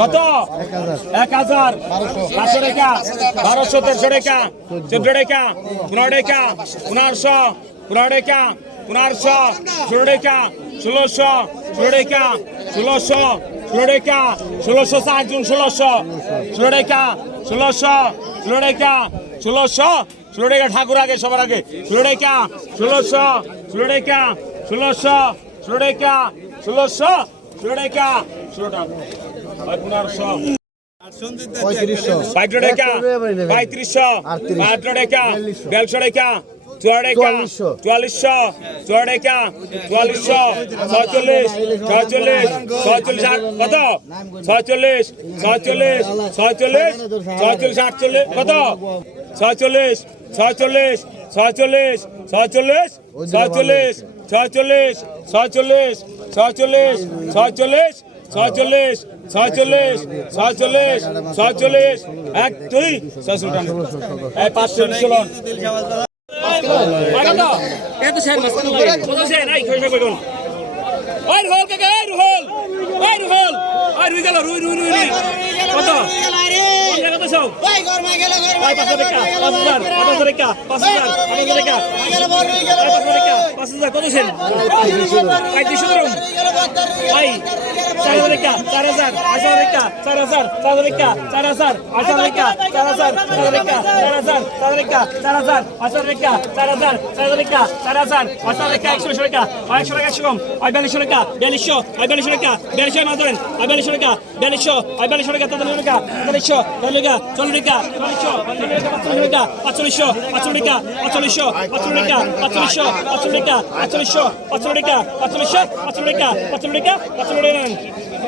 কত এক হাজার পাঁচশো টাকা বারোশো তেরোশো টাকা চোদ্দ টাকা পনেরো টাকা পনেরোশো পনেরো টাকা পনেরোশো ষোলো টাকা ষোলোশো ষোলো টাকা ষোলোশো ষোলো টাকা ষোলোশো সাত জুন ষোলোশো ষোলো টাকা ষোলোশো ষোলো টাকা ষোলোশো ষোলো টাকা ঠাকুর আগে সবার আগে ষোলো টাকা ষোলোশো ষোলো টাকা ষোলোশো ষোলো টাকা ষোলোশো ষোলো টাকা ষোলো টাকা পনেরোশো পঁয়ত্রিশশো পঁয়ত্রিশ টাকা পঁয়ত্রিশশো বাহাত্তর টাকা বিয়াল্লিশশো টাকা টাকা চুয়াল্লিশশো চুয়াল্লিশ টাকা চুয়াল্লিশশো ছয়চল্লিশ ছয়চল্লিশ ছয়চল্লিশ কত ছয়চল্লিশ ছয়চল্লিশ ছয়চল্লিশ ছয়চল্লিশ আটচল্লিশ কত ছয়চল্লিশ ছয়চল্লিশ ছয়চল্লিশ ছয়চল্লিশ ছয়চল্লিশ ছয়চল্লিশ ছয়চল্লিশ ছয়চল্লিশ ছয়চল্লিশ ছয়চল্লিশ ছয়চল্লিশ ছয়চল্লিশ ছয়চল্লিশ ছয়চল্লিশ। এক দুই। ছয়শো পাঁচশো চলন কত? চার হাজার একটা চার হাজার আট হাজার একটা চার হাজার চার হাজার একটা চার হাজার আট হাজার একটা চার হাজার চার হাজার একটা চার হাজার চার হাজার একটা চার হাজার আট হাজার একটা চার হাজার চার হাজার একটা চার হাজার আট হাজার একটা একশো টাকা একশো টাকা একশো কম আর বিয়াল্লিশশো টাকা বিয়াল্লিশশো আর বিয়াল্লিশশো টাকা বিয়াল্লিশশো মাছ ধরেন আর বিয়াল্লিশশো টাকা বিয়াল্লিশশো আর বিয়াল্লিশশো টাকা তেতাল্লিশ টাকা তেতাল্লিশশো তেতাল্লিশ টাকা চল্লিশ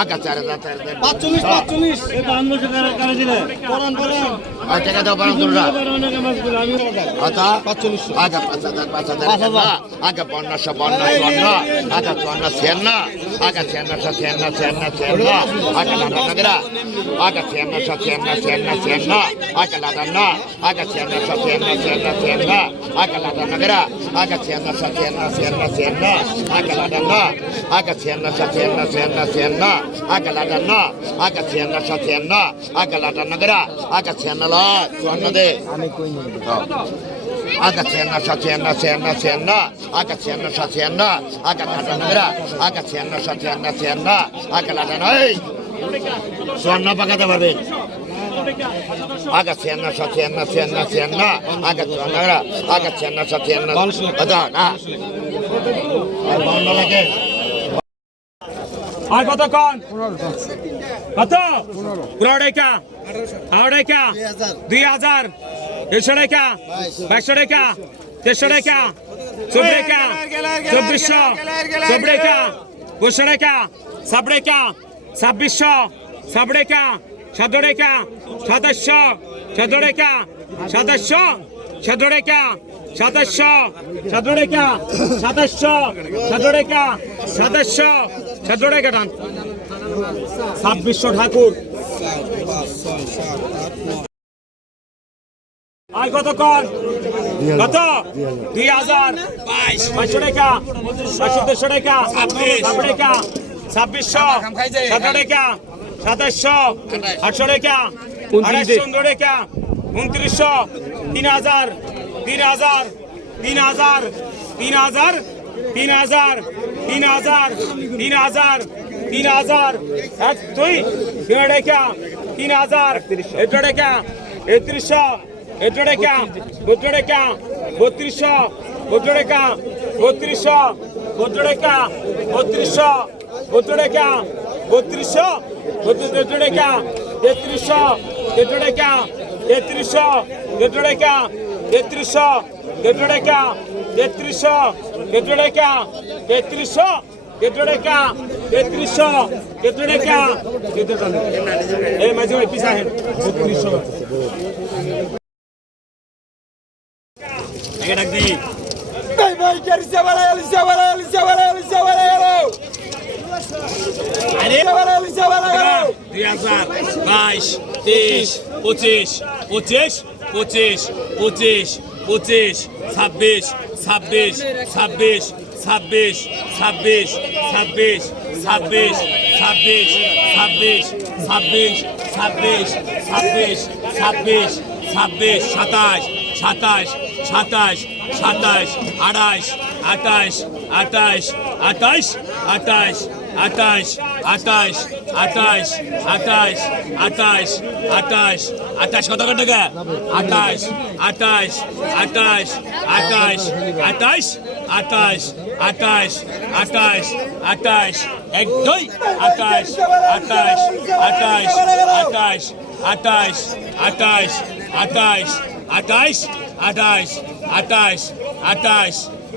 আকা চার হাজার চার হাজার পাঁচচল্লিশ পাঁচচল্লিশ। টাকা দাও দুটা আচ্ছা। পাঁচচল্লিশশো আচ্ছা পাঁচ হাজার পাঁচ হাজার। না আচ্ছা পনেরোশো পনেরো চুয়ান্ন আচ্ছা চুয়ান্ন ছিয়ান্ন আচ্ছা ছিয়ান্নশো ছিয়ান্ন ছিয়ান্ন ছিয়ান্ন আচ্ছা লাদান নগরা। আচ্ছা ছিয়ান্নশো ছিয়ান্ন ছিয়ান্ন ছিয়ান্ন আচ্ছা লাদান না। আচ্ছা ছিয়ান্নশো ছিয়ান্ন ছিয়ান্ন ছিয়ান্ন আচ্ছা লাদান নগরা। আচ্ছা ছিয়ান্নশো ছিয়ান্ন ছিয়ান্ন ছিয়ান্ন আচ্ছা লাদান না। আচ্ছা ছিয়ান্নশো ছিয়ান্ন ছিয়ান্ন ছিয়ান্ন ಆಕಲಾಟ ಅನ್ನ ಆಕಸಿ ಅನ್ನ ಶಸಿ ಅನ್ನ ಆಕಲಾಟ ನಗರ ಆಕಸಿ ಅನ್ನಲ ಸುವರ್ಣದೆ ಆಕಸಿ ಅನ್ನ ಶಸಿ ಅನ್ನ ಸೆ ಅನ್ನ ಸೆ ಅನ್ನ ಆಕಸಿ ಅನ್ನ ಶಸಿ ಅನ್ನ ಆಕಲಾಟ ನಗರ ಆಕಸಿ ಅನ್ನ ಶಸಿ ಅನ್ನ ಸೆ ಅನ್ನ ಆಕಲಾಟ ನೈ ಸುವರ್ಣ ಪಕ್ಕದ ಬರ್ಬೇಕು ಆಗತ್ತೆ ಅನ್ನ ಸತಿ ಅನ್ನ ಸಿ ಅನ್ನ ಸಿ ಅನ್ನ ಆಗತ್ತೆ ಅನ್ನಗರ ಆಗತ್ತೆ ಅನ್ನ ಸತಿ ಅನ್ನ ಅದಾ আর কত কন? কত? পনেরো টাকা আঠারো টাকা দুই হাজার। দেড়শো টাকা বাইশশো টাকা দেড়শো টাকা চোদ্দ টাকা চব্বিশশো? চব্বিশ টাকা পঁচিশশো টাকা সাত টাকা ছাব্বিশশো সাত টাকা সতেরো টাকা সাতাশশো? সতেরো টাকা সাতাশশো? সতেরো টাকা সাতাশশো? সতেরো টাকা টান ছাব্বিশশো ঠাকুর। আর কত কর? কত? দুই হাজার। পাঁচশো টাকা। পাঁচশো দেড়শো টাকা। ছাব্বিশ টাকা। ছাব্বিশশো। সতেরো টাকা। সাতাশশো। আটশো টাকা। আড়াইশো পনেরো টাকা। উনত্রিশশো। তিন হাজার। তিন হাজার। তিন হাজার। তিন হাজার। তিন হাজার। তিন হাজার তিন হাজার তিন হাজার, এক, দুই টাকা তিন হাজার এটো টাকা একত্রিশশো এটো টাকা বত্র টাকা বত্রিশশো বত্র টাকা বত্রিশশো বত্র টাকা বত্রিশশো বত্র টাকা বত্রিশশো বত্রিশ টাকা তেত্রিশশো তেত্র টাকা তেত্রিশশো তেত্র টাকা তেত্রিশশো তেত্র টাকা তেত্রিশশো তেত্র টাকা তেত্রিশশো তেত্র টাকা তেত্রিশশো তেত্র টাকা তেত্র টাকা এই মাঝে পিসা হেন বত্রিশশো ডাক দি। ভাই ভাই কেরিসে বালা এলিসে বালা এলিসে বালা পঁচিশ ছাব্বিশ ছাব্বিশ ছাব্বিশ ছাব্বিশ ছাব্বিশ ছাব্বিশ ছাব্বিশ ছাব্বিশ ছাব্বিশ ছাব্বিশ ছাব্বিশ ছাব্বিশ ছাব্বিশ ছাব্বিশ সাতাশ সাতাশ সাতাশ সাতাশ আঠাশ আঠাশ আঠাশ আঠাশ আঠাশ আঠাশ আঠাশ আঠাশ আঠাশ আঠাশ আঠাশ কত কত টাকা আঠাশ আঠাশ আঠাশ আঠাশ আঠাশ আঠাশ আঠাশ আঠাশ আঠাশ এক দুই আঠাশ আঠাশ আঠাশ আঠাশ আঠাশ আঠাশ আঠাশ আঠাশ আঠাশ আঠাশ আঠাশ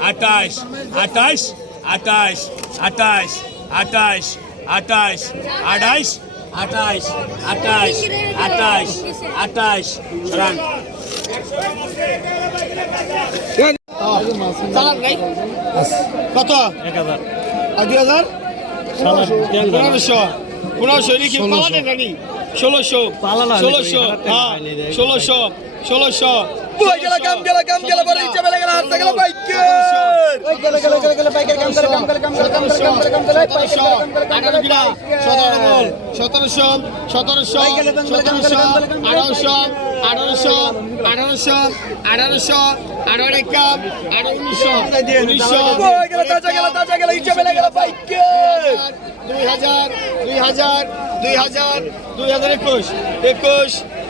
আঠাশ আঠাশ আঠাশ আঠাশ আঠাশ আঠাশ আঠাশ আঠাশ আঠাশ আঠাশ আঠাশ রান কত? আর দুই হাজার? পনেরোশো। পনেরোশো এনে কি পালানে নানি ষোলোশো। ষোলোশো। হ্যাঁ ষোলোশো। ষোলোশো। বই গেল কাম গেল কাম গেল বড় ইচ্ছা বেলে গেল হাতে গেল বাইকে গেল গেল গেল গেল বাইকের কাম করে কাম করে কাম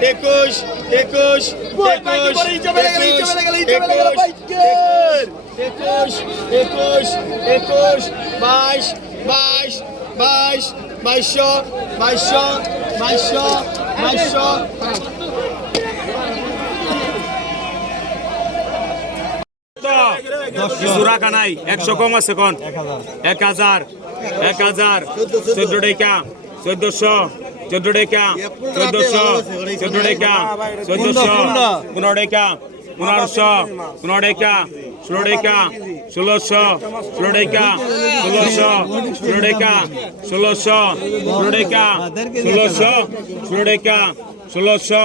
একুশ একুশ একুশ একুশ একুশ একুশ বাইশ বাইশ বাইশ বাইশশো বাইশশো বাইশশো বাইশশো। সুরা কানাই একশো কম আছে কোন? এক হাজার। এক হাজার। চোদ্দ টাকা চোদ্দ টাকা চোদ্দশো চোদ্দ টাকা চোদ্দশো পনেরো টাকা পনেরোশো পনেরো টাকা ষোলো টাকা ষোলোশো ষোলো টাকা ষোলোশো ষোলো টাকা ষোলোশো ষোলো টাকা ষোলোশো ষোলো টাকা ষোলোশো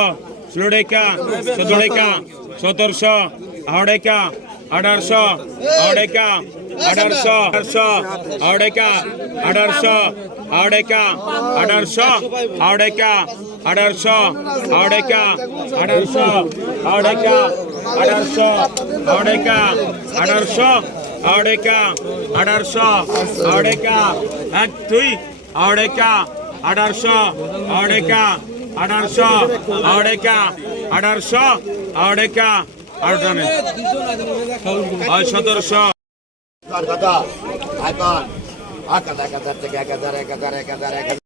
ষোলো টাকা চোদ্দ টাকা সতেরোশো আড়াই আঠারোশো আড়াইকা আঠারোশো আড়াইকা আঠারোশো আড়াইকা আঠারোশো আড়াইকা আঠারোশো আড়াইকা আর সতেরোশো কথা আইকন এক হাজার থেকে এক হাজার এক হাজার এক হাজার এক হাজার